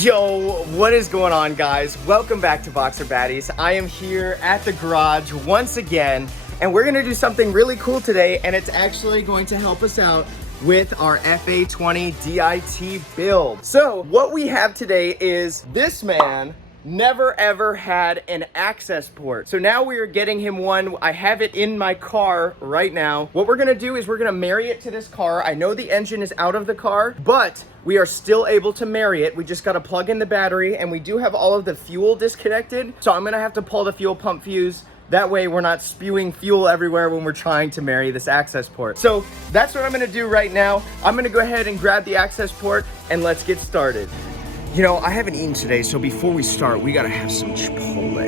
Yo, what is going on, guys? Welcome back to BoxerBaddies. I am here at the garage once again, and we're gonna do something really cool today, and it's actually going to help us out with our FA20 DIT build. So what we have today is this man never ever had an Accessport. So now we are getting him one. I have it in my car right now. What we're gonna do is we're gonna marry it to this car. I know the engine is out of the car, but we are still able to marry it. We just gotta plug in the battery, and we do have all of the fuel disconnected. So I'm gonna have to pull the fuel pump fuse. That way we're not spewing fuel everywhere when we're trying to marry this Accessport. So that's what I'm gonna do right now. I'm gonna go ahead and grab the Accessport and let's get started. You know, I haven't eaten today, so before we start, we gotta have some Chipotle.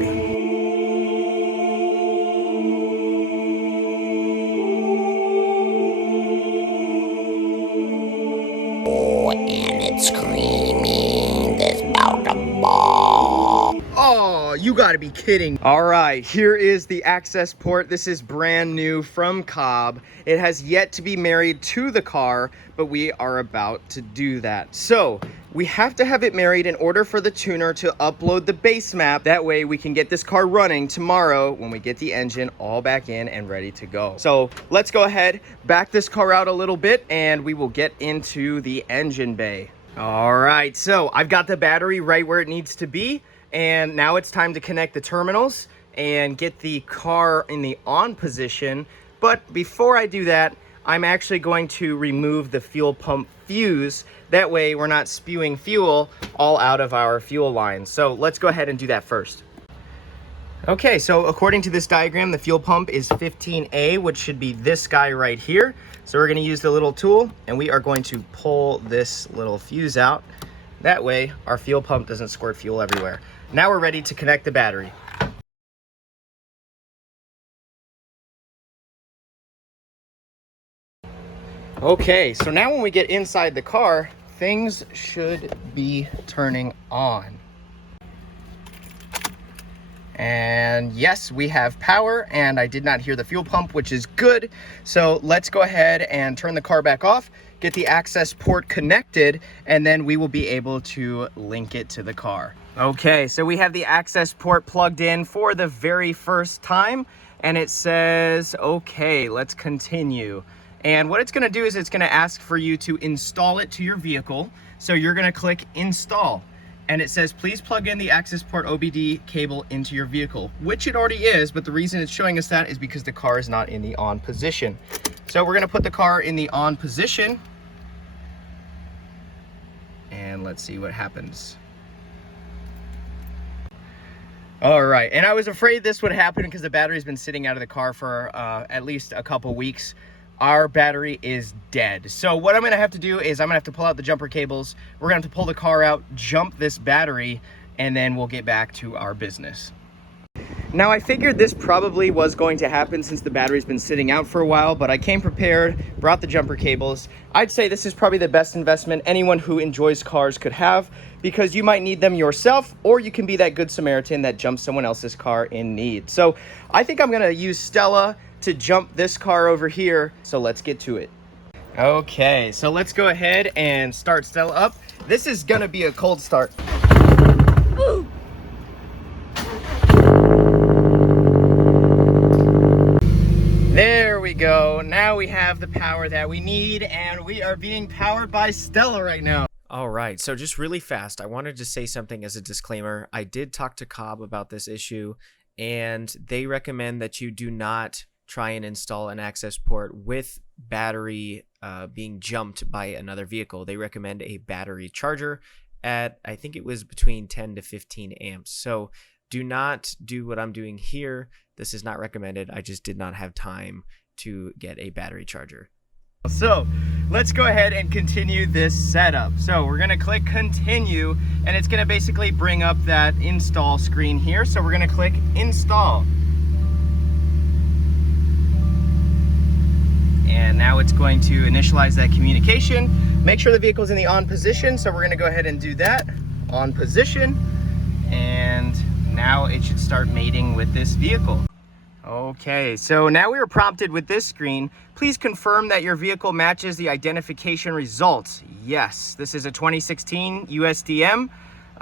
Oh, and it's creamy. There's about a ball. Oh, you gotta be kidding. All right, here is the Accessport. This is brand new from Cobb. It has yet to be married to the car, but we are about to do that. So we have to have it married in order for the tuner to upload the base map. That way we can get this car running tomorrow when we get the engine all back in and ready to go. So let's go ahead, back this car out a little bit, and we will get into the engine bay. All right, so I've got the battery right where it needs to be. And now it's time to connect the terminals and get the car in the on position. But before I do that, I'm actually going to remove the fuel pump fuse. That way we're not spewing fuel all out of our fuel line. So let's go ahead and do that first. Okay, so according to this diagram, the fuel pump is 15A, which should be this guy right here. So we're gonna use the little tool and we are going to pull this little fuse out. That way our fuel pump doesn't squirt fuel everywhere. Now we're ready to connect the battery. Okay, so now when we get inside the car, things should be turning on. And yes, we have power, and I did not hear the fuel pump, which is good. So let's go ahead and turn the car back off, get the Accessport connected, and then we will be able to link it to the car. Okay, so we have the Accessport plugged in for the very first time, and it says, okay, let's continue. And what it's gonna do is it's gonna ask for you to install it to your vehicle. So you're gonna click install. And it says, please plug in the Accessport OBD cable into your vehicle, which it already is, but the reason it's showing us that is because the car is not in the on position. So we're gonna put the car in the on position. And let's see what happens. All right, and I was afraid this would happen because the battery's been sitting out of the car for at least a couple weeks. Our battery is dead. So what I'm gonna have to do is I'm gonna have to pull out the jumper cables. We're gonna have to pull the car out, jump this battery, and then we'll get back to our business. Now I figured this probably was going to happen since the battery's been sitting out for a while, but I came prepared, brought the jumper cables. I'd say this is probably the best investment anyone who enjoys cars could have, because you might need them yourself, or you can be that good Samaritan that jumps someone else's car in need. So I think I'm gonna use Stella to jump this car over here, so let's get to it. Okay, so let's go ahead and start Stella up. This is gonna be a cold start. Woo! There we go. Now we have the power that we need, and we are being powered by Stella right now. All right, so just really fast, I wanted to say something as a disclaimer. I did talk to Cobb about this issue, and they recommend that you do not try and install an Accessport with battery being jumped by another vehicle. They recommend a battery charger at, I think it was between 10 to 15 amps. So do not do what I'm doing here. This is not recommended. I just did not have time to get a battery charger. So let's go ahead and continue this setup. So we're gonna click continue, and it's gonna basically bring up that install screen here. So we're gonna click install. And now it's going to initialize that communication. Make sure the vehicle's in the on position. So we're gonna go ahead and do that. On position. And now it should start mating with this vehicle. Okay, so now we are prompted with this screen. Please confirm that your vehicle matches the identification results. Yes, this is a 2016 USDM.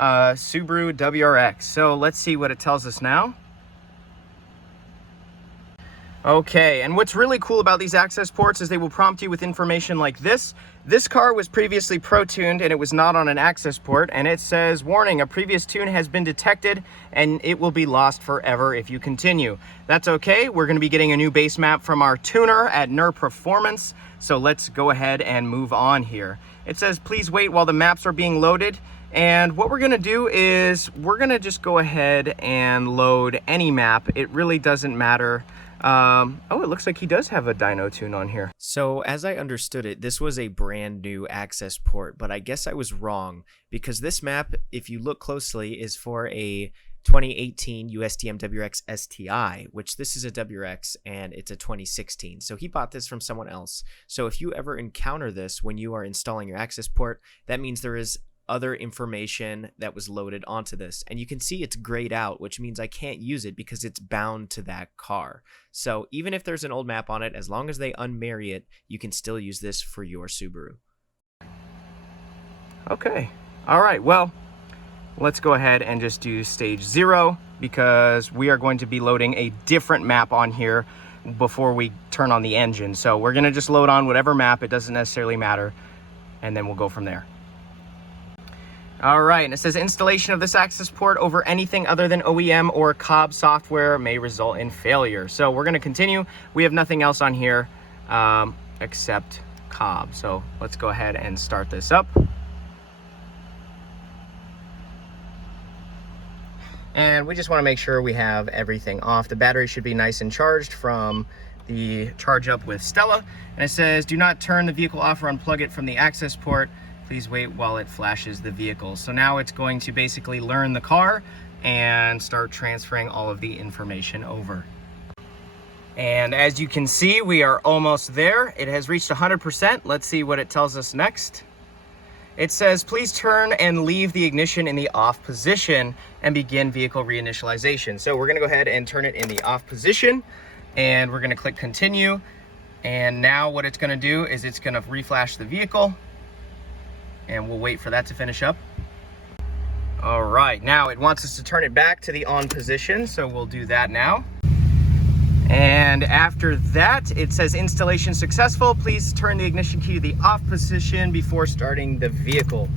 Subaru WRX. So let's see what it tells us now. Okay, and what's really cool about these access ports is they will prompt you with information like this. This car was previously pro-tuned and it was not on an access port, and it says, warning, a previous tune has been detected and it will be lost forever if you continue. That's okay, we're gonna be getting a new base map from our tuner at NER Performance, so let's go ahead and move on here. It says, please wait while the maps are being loaded. And what we're gonna do is we're gonna just go ahead and load any map. It really doesn't matter. Oh, it looks like he does have a dyno tune on here. So as I understood it, this was a brand new access port, but I guess I was wrong because this map, if you look closely, is for a 2018 USDM WRX STI, which this is a WRX and it's a 2016. So he bought this from someone else. So if you ever encounter this when you are installing your access port, that means there is other information that was loaded onto this, and you can see it's grayed out, which means I can't use it because it's bound to that car. So even if there's an old map on it, as long as they unmarry it, you can still use this for your Subaru. Okay, all right, well, let's go ahead and just do stage 0 because we are going to be loading a different map on here before we turn on the engine. So we're gonna just load on whatever map, it doesn't necessarily matter, and then we'll go from there. All right, and it says installation of this access port over anything other than OEM or Cobb software may result in failure. So we're gonna continue. We have nothing else on here except Cobb. So let's go ahead and start this up. And we just wanna make sure we have everything off. The battery should be nice and charged from the charge up with Stella. And it says, do not turn the vehicle off or unplug it from the access port. Please wait while it flashes the vehicle. So now it's going to basically learn the car and start transferring all of the information over. And as you can see, we are almost there. It has reached 100%. Let's see what it tells us next. It says, please turn and leave the ignition in the off position and begin vehicle reinitialization. So we're gonna go ahead and turn it in the off position, and we're gonna click continue. And now what it's gonna do is it's gonna reflash the vehicle, and we'll wait for that to finish up. All right, now it wants us to turn it back to the on position, so we'll do that now. And after that, it says installation successful. Please turn the ignition key to the off position before starting the vehicle.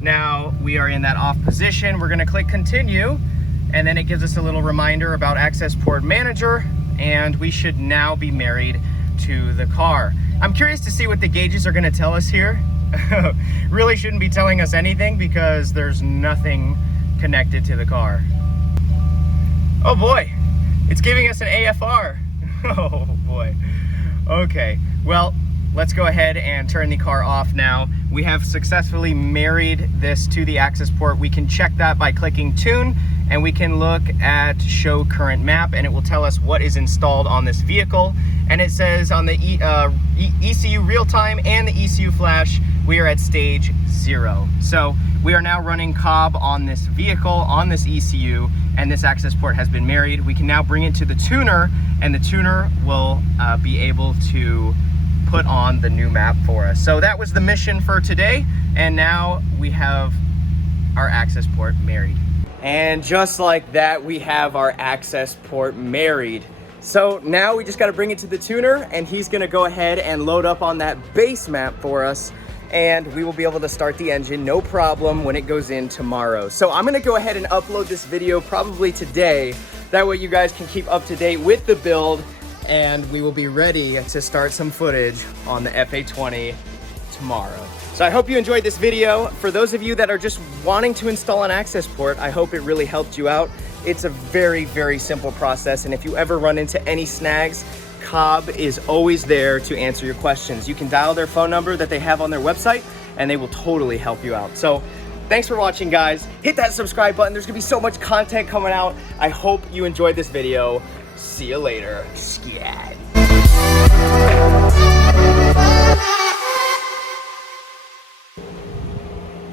Now we are in that off position. We're gonna click continue, and then it gives us a little reminder about Access Port Manager, and we should now be married to the car. I'm curious to see what the gauges are gonna tell us here. Really shouldn't be telling us anything because there's nothing connected to the car. Oh boy, it's giving us an AFR. Oh boy. Okay, well, let's go ahead and turn the car off now. We have successfully married this to the access port. We can check that by clicking tune, and we can look at show current map, and it will tell us what is installed on this vehicle. And it says on the ECU real time and the ECU flash, we are at stage 0. So we are now running Cobb on this vehicle, on this ECU, and this access port has been married. We can now bring it to the tuner, and the tuner will be able to put on the new map for us. So that was the mission for today, and now we have our access port married. And just like that, we have our access port married. So now we just got to bring it to the tuner, and he's going to go ahead and load up on that base map for us, and we will be able to start the engine no problem when it goes in tomorrow. So I'm going to go ahead and upload this video probably today. That way you guys can keep up to date with the build, and we will be ready to start some footage on the FA20 tomorrow. So I hope you enjoyed this video. For those of you that are just wanting to install an access port, I hope it really helped you out. It's a very, very simple process, and if you ever run into any snags, Cobb is always there to answer your questions. You can dial their phone number that they have on their website, and they will totally help you out. So thanks for watching, guys. Hit that subscribe button. There's gonna be so much content coming out. I hope you enjoyed this video. See you later. Scat.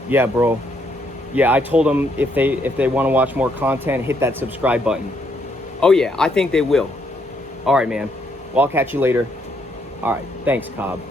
Yeah, bro. Yeah, I told them if they want to watch more content, hit that subscribe button. Oh yeah, I think they will. All right, man. Well, I'll catch you later. All right, thanks, Cobb.